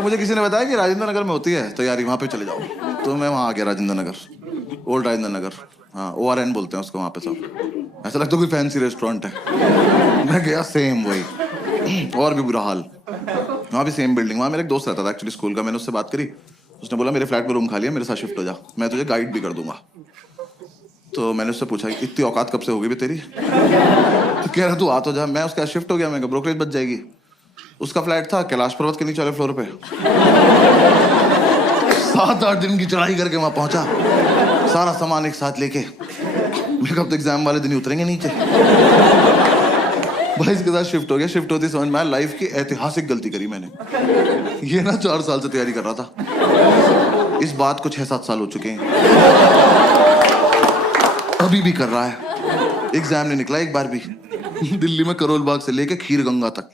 तो मुझे किसी ने बताया कि राजेंद्र नगर में होती है तैयारी, वहाँ पे चले जाओ। तो मैं वहाँ आ गया, राजेंद्र नगर, ओल्ड राजेंद्र नगर। हाँ, ORN बोलते हैं उसको वहाँ पे सब। ऐसा लगता है कोई फैंसी रेस्टोरेंट है। मैं गया, सेम वही, और भी बुरा हाल। वहाँ भी सेम बिल्डिंग। वहाँ मेरा एक दोस्त रहता था एक्चुअली स्कूल का। मैंने उससे बात करी, उसने बोला मेरे फ्लैट में रूम खाली है, मेरे साथ शिफ्ट हो जा, मैं तुझे गाइड भी कर दूंगा। तो मैंने उससे पूछा इतनी औकात कब से होगी भी तेरी? तो कह रहा तू आ तो जा। मैं उसके साथ शिफ्ट हो गया। मैं ब्रोकरेज बच जाएगी। उसका फ्लैट था कैलाश पर्वत के नीचे वाले फ्लोर पे। 7-8 दिन की चढ़ाई करके वहां पहुंचा, सारा सामान एक साथ लेके। मैं कब तो एग्जाम वाले दिन ही उतरेंगे नीचे। भाई इसके साथ शिफ्ट हो गया। शिफ्ट होती समझ में आया लाइफ की ऐतिहासिक गलती करी मैंने। ये ना 4 साल से तैयारी कर रहा था, इस बात को 6-7 साल हो चुके हैं, अभी भी कर रहा है। एग्जाम नहीं निकला एक बार भी। दिल्ली में करोल बाग से लेके खीर गंगा तक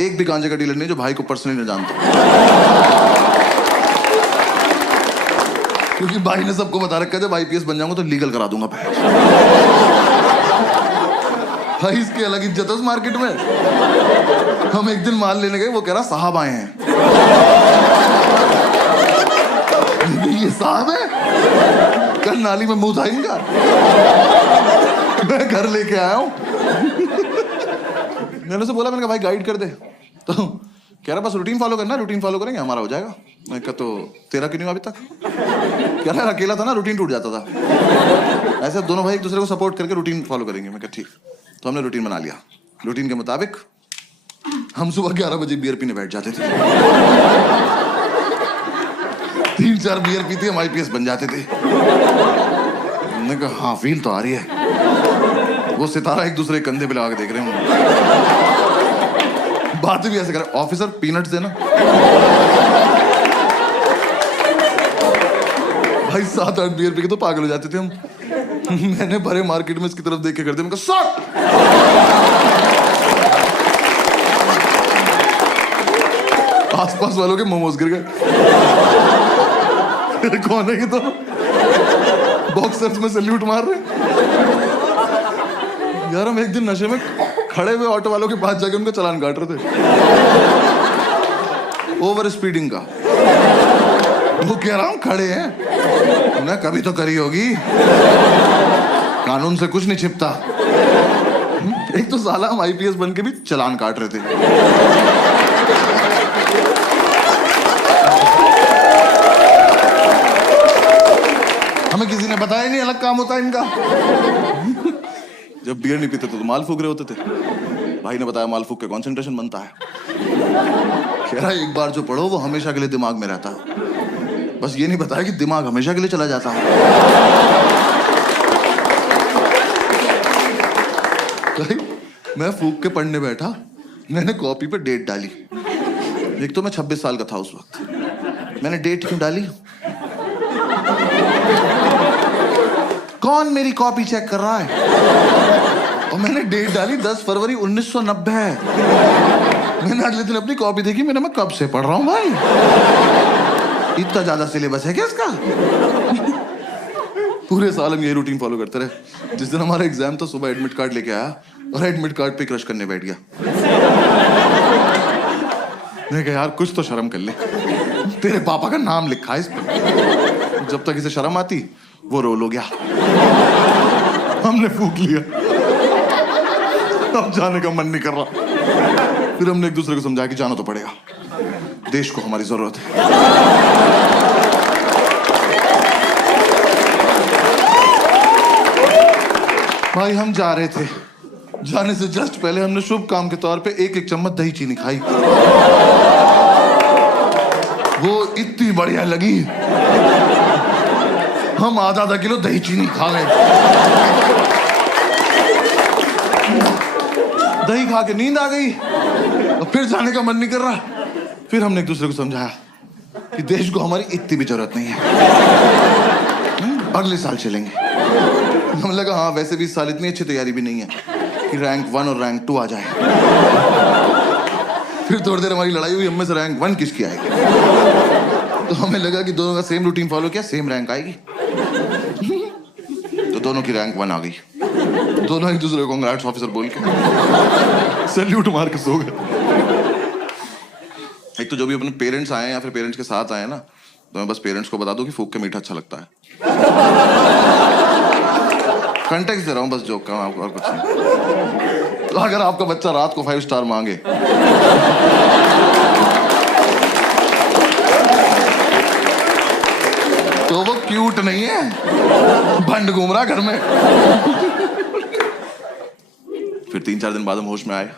एक भी गांजे का डीलर नहीं जो भाई को पर्सनली न जानता। क्योंकि भाई ने सबको बता रखा है जब IPS बन जाऊंगा तो लीगल करा दूंगा। भाई इसकी अलग इज्जत है उस मार्केट में। हम एक दिन माल लेने गए, वो कह रहा साहब आए हैं। ये साहब है? कल नाली में मुंह था इनका। मैं घर लेके आया हूं। मैंने उसे बोला, मैंने कहा भाई गाइड कर दे। तो कह रहा बस रूटीन फॉलो करना, रूटीन फॉलो करेंगे हमारा हो जाएगा। मैं कहा तो तेरा क्यों नहीं हुआ अभी तक? कह रहा अकेला था ना, रूटीन टूट जाता था। ऐसे दोनों भाई एक दूसरे को सपोर्ट करके रूटीन फॉलो करेंगे। मैं कहा ठीक। तो हमने रूटीन बना लिया। रूटीन के मुताबिक हम सुबह 11 बजे बियर पीने बैठ जाते थे। 3-4 बियर पीते हम IPS बन जाते थे। मैंने कहा हाँ फील तो आ रही है। वो सितारा एक दूसरे कंधे पे लगा के देख रहे हैं। बातें भी ऐसे कर, ऑफिसर पीनट्स देना। भाई 7-8 बियर पी के तो पागल हो जाते थे हम। मैंने भरे मार्केट में इसकी तरफ देख के कर दिया। मैंने कहा आसपास वालों के मोमोज गिर गए। कौन है ये? तो बॉक्सर्स में सैल्यूट मार रहे। यार हम एक दिन नशे में खड़े हुए ऑटो वालों के पास जाके उनका चालान काट रहे थे, ओवर स्पीडिंग का। वो कह रहा हूं खड़े हैं, उन्हें कभी तो करी होगी, कानून से कुछ नहीं छिपता। एक तो साला हम IPS बन के भी चालान काट रहे थे। हमें किसी ने बताया नहीं अलग काम होता है इनका। जब बियर नहीं पीते तो माल फूक रहे होते थे। भाई ने बताया माल फूक के कंसंट्रेशन बनता है। कह रहा एक बार जो पढ़ो वो हमेशा के लिए दिमाग में रहता है। बस ये नहीं बताया कि दिमाग हमेशा के लिए चला जाता है। भाई मैं फूक के पढ़ने बैठा, मैंने कॉपी पे डेट डाली। एक तो मैं 26 साल का था उस वक्त। मैंने डेट क्यों डाली? कौन मेरी कॉपी चेक कर रहा है? और मैंने डेट डाली 10 फरवरी 1990। मैंने अगले दिन अपनी कॉपी देखी, मैं कब से पढ़ रहा हूं भाई? इतना ज्यादा सिलेबस है क्या इसका? पूरे साल हम ये रूटीन फॉलो करते रहे। जिस दिन हमारा एग्जाम था सुबह एडमिट कार्ड लेके आया और एडमिट कार्ड पे क्रश करने बैठ गया। मैंने कहा यार कुछ तो शर्म कर ले, तेरे पापा का नाम लिखा है इस पे। जब तक इसे शर्म आती वो रोल हो गया। हमने फूक लिया, अब जाने का मन नहीं कर रहा। फिर हमने एक दूसरे को समझाया कि जाना तो पड़ेगा, देश को हमारी जरूरत है। भाई हम जा रहे थे, जाने से जस्ट पहले हमने शुभ काम के तौर पे 1-1 चम्मच दही चीनी खाई। वो इतनी बढ़िया लगी, हम आधा किलो दही चीनी खा गए। दही खा के नींद आ गई और फिर जाने का मन नहीं कर रहा। फिर हमने एक दूसरे को समझाया कि देश को हमारी इतनी भी जरूरत नहीं है, अगले साल चलेंगे। हमें लगा हाँ वैसे भी इस साल इतनी अच्छी तैयारी भी नहीं है कि रैंक 1 और रैंक 2 आ जाए। फिर थोड़ी देर हमारी लड़ाई हुई, हमें से रैंक 1 किसकी आएगी। तो हमें लगा कि दोनों का सेम रूटीन फॉलो किया, सेम रैंक आएगी। तो दोनों की रैंक 1 आ गई। दोनों एक दूसरे को कांग्रेट्स ऑफिसर बोल के सैल्यूट मार के सो गए। एक तो तो जो भी अपने पेरेंट्स आए या फिर पेरेंट्स के साथ आए ना, तो मैं बस पेरेंट्स को बता दूं कि फूक के मीठा अच्छा लगता है। कंटेक्स्ट दे रहा हूं बस जोक का, और कुछ नहीं। तो अगर आपका बच्चा रात को 5 स्टार मांगे तो वो क्यूट नहीं है, भंड घूम रहा घर में। फिर 3-4 दिन बाद हम होश में आए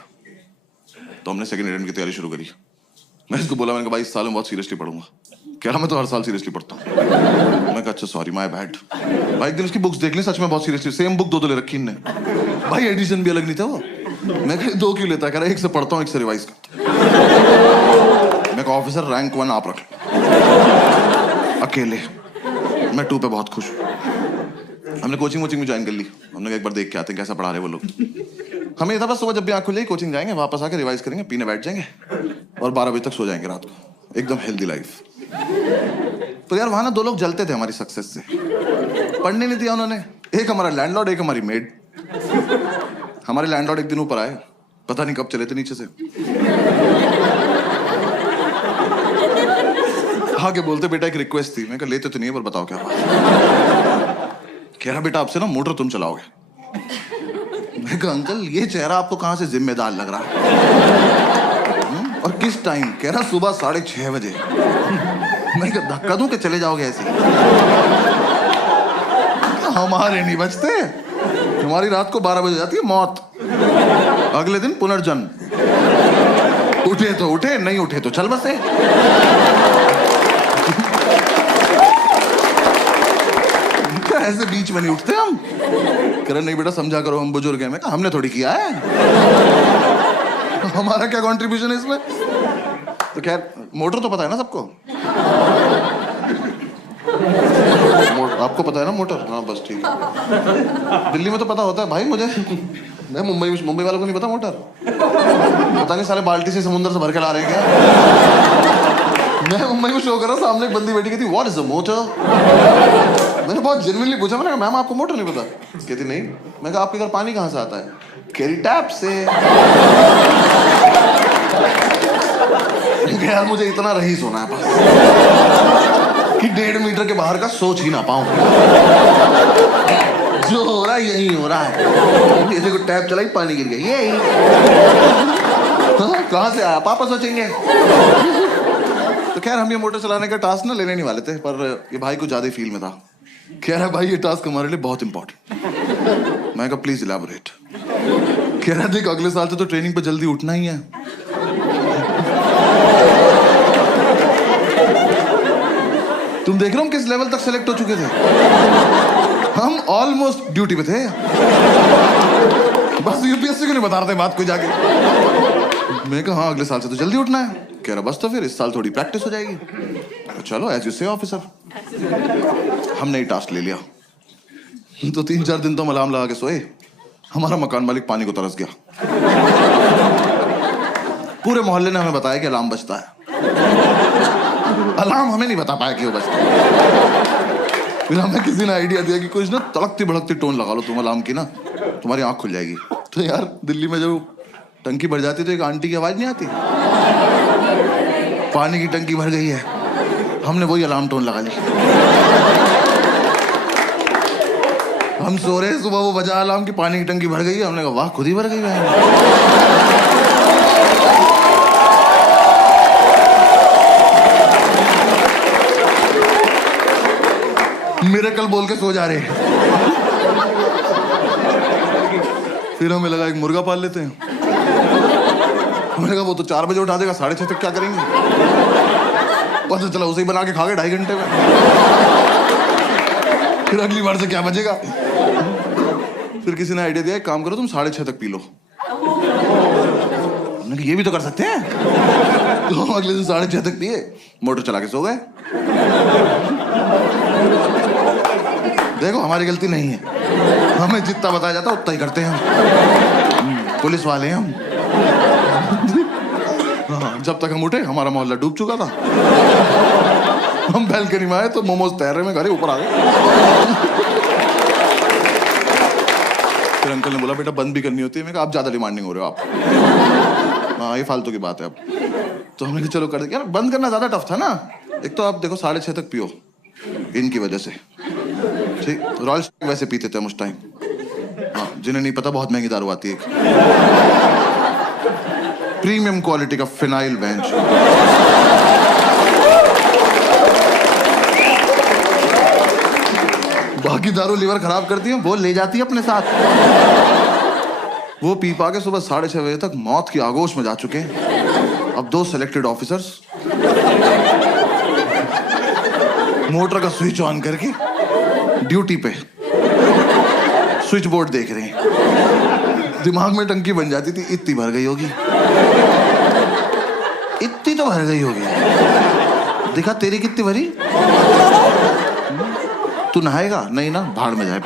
तो हमने सेकंड अटेम्प्ट की तैयारी शुरू करी। मैं इसको बोला, मैंने कहा भाई इस साल में बहुत सीरियसली पढ़ूंगा। कह रहा मैं तो हर साल सीरियसली पढ़ता हूँ। मैं कहा अच्छा सॉरी माय बैड। भाई एक दिन उसकी बुक्स देख ली, सच में बहुत सीरियसली सेम बुक 2 ले रखी इनने। भाई एडिशन भी अलग नहीं था वो। मैं कहा 2 क्यों लेता है? कह रहा 1 से पढ़ता हूँ 1 से रिवाइज करता हूँ। मैं कहा ऑफिसर रैंक 1 आप रख लो अकेले, मैं 2 पे बहुत खुश हूँ। हमने कोचिंग में ज्वाइन कर ली। हमने कहा एक बार देख के आते हैं कैसा पढ़ा रहे वो लोग। हमें ये था बस सुबह जब भी आंख खुलेगी कोचिंग जाएंगे, वापस आके रिवाइज करेंगे, पीने बैठ जाएंगे और 12 बजे तक सो जाएंगे रात को। एकदम हेल्दी लाइफ। तो यार वहां ना 2 लोग जलते थे हमारी सक्सेस से। पढ़ने नहीं दिया उन्होंने। एक हमारा लैंडलॉर्ड, एक हमारी मेड। हमारे लैंडलॉर्ड एक दिन ऊपर आए, पता नहीं कब चले थे नीचे से। आगे बोलते बेटा एक रिक्वेस्ट थी। मैं कहा लेते तो नहीं है पर बताओ क्या बात। कह रहा बेटा आपसे ना मोटर तुम चलाओगे। मैं कहा अंकल ये चेहरा आपको कहां से जिम्मेदार लग रहा है? और किस टाइम? कह रहा सुबह 6:30 बजे। मैं कहा धक्का दूं कि चले जाओगे ऐसे? हमारे नहीं बचते, हमारी रात को 12 बजे जाती है मौत, अगले दिन पुनर्जन्म। उठे तो उठे, नहीं उठे तो चल बसे। ऐसे बीच में नहीं उठते हम। कह रहे नहीं बेटा समझा करो हम बुजुर्ग हैं। मैं कहा हमने थोड़ी किया है, हमारा क्या कंट्रीब्यूशन है इसमें? तो खैर मोटर तो पता है ना सबको। आपको पता है ना मोटर? हाँ बस ठीक है। दिल्ली में तो पता होता है भाई मुझे। मैं मुंबई वालों को नहीं पता मोटर। पता नहीं सारे बाल्टी से समुद्र से भर के ला रहे हैं क्या। मैं मुंबई में शो कर रहा, सामने एक बंदी बैठी कहती व्हाट इज द मोटर। मैंने बहुत जेन्युइनली पूछा, मैंने कहा मैम आपको मोटर नहीं पता? कहती नहीं। मैं कहा आपके घर पानी कहाँ से आता है? कह रही टैप से। यार मुझे इतना रही सोना है बस कि 1.5 मीटर के बाहर का सोच ही ना पाऊं। जो हो रहा है यही हो रहा है। ये देखो टैप चलाई पानी गिर गया, यही। कहाँ से आया पापा सोचेंगे। तो खैर हम ये मोटर चलाने का टास्क ना लेने नहीं वाले थे, पर ये भाई को ज्यादा फील में था। कह रहा भाई ये टास्क हमारे लिए बहुत इंपॉर्टेंट। मैं कहा प्लीज इलैबोरेट। कह रहा देख अगले साल से तो ट्रेनिंग पे जल्दी उठना ही है। तुम देख रहे हो हम किस लेवल तक सेलेक्ट हो चुके थे। हम ऑलमोस्ट ड्यूटी पे थे। बस यूपीएससी को नहीं बता रहे थे बात को जाके। मैं कहा हाँ अगले साल से तो जल्दी उठना है। कह रहा बस तो फिर इस साल थोड़ी प्रैक्टिस हो जाएगी। चलो एज यू से ऑफिसर। हमने ही टास्क ले लिया। तो 3-4 दिन तो हम अलार्म लगा के सोए। हमारा मकान मालिक पानी को तरस गया। पूरे मोहल्ले ने हमें बताया कि अलार्म बजता है। अलार्म हमें नहीं बता पाया कि वो बजता है। फिर हमें किसी ने आइडिया दिया कि कुछ ना तड़कती भड़कती टोन लगा लो तुम अलार्म की ना, तुम्हारी आंख खुल जाएगी। तो यार दिल्ली में जब टंकी भर जाती तो एक आंटी की आवाज नहीं आती, पानी की टंकी भर गई है। हमने वही अलार्म टोन लगा ली। हम सो रहे, सुबह वो बजा अलार्म की पानी की टंकी भर गई है। हमने कहा वाह खुद ही भर गई है। मिरेकल बोल के सो जा रहे हैं। फिर हमें लगा एक मुर्गा पाल लेते हैं। हमने कहा वो तो 4 बजे उठा देगा, 6:30 तक क्या करेंगे? पता चला उसे ही बना के खा गए 2.5 घंटे में। फिर अगली बार से क्या बचेगा? फिर किसी ने आइडिया दिया एक काम करो तुम 6:30 तक पी लो। हमने कहा ये भी तो कर सकते हैं। तो हम अगले दिन 6:30 तक पिए, मोटर चला के सो गए। देखो हमारी गलती नहीं है, हमें जितना बताया जाता उतना ही करते हैं हम। पुलिस वाले हैं हम। हाँ, जब तक हम उठे हमारा मोहल्ला डूब चुका था। हम बैल्कनी में आए तो मोमोज तैर रहे में घरे ऊपर आ गए। फिर अंकल ने बोला बेटा बंद भी करनी होती है। मैं कहा आप ज्यादा डिमांडिंग हो रहे हो आप। हाँ ये फालतू की बात है अब। तो हमने कहा चलो कर दिया। यार बंद करना ज्यादा टफ था ना। एक तो आप देखो 6:30 तक पियो इनकी वजह से, ठीक। रॉयल स्टैग वैसे पीते थे हम उस टाइम। हाँ, जिन्हें नहीं पता बहुत महंगी दारू आती है, प्रीमियम क्वालिटी का फिनाइल बेंच। बाकी दारू लीवर खराब करती है, वो ले जाती है अपने साथ। वो पी पा के सुबह 6:30 बजे तक मौत की आगोश में जा चुके हैं। अब 2 सेलेक्टेड ऑफिसर्स मोटर का स्विच ऑन करके ड्यूटी पे स्विच बोर्ड देख रहे हैं। दिमाग में टंकी बन जाती थी, इतनी भर गई होगी, इतनी तो भर गई होगी। देखा तेरी कितनी भरी? तू नहाएगा? नहीं ना, भाड़ में जाए।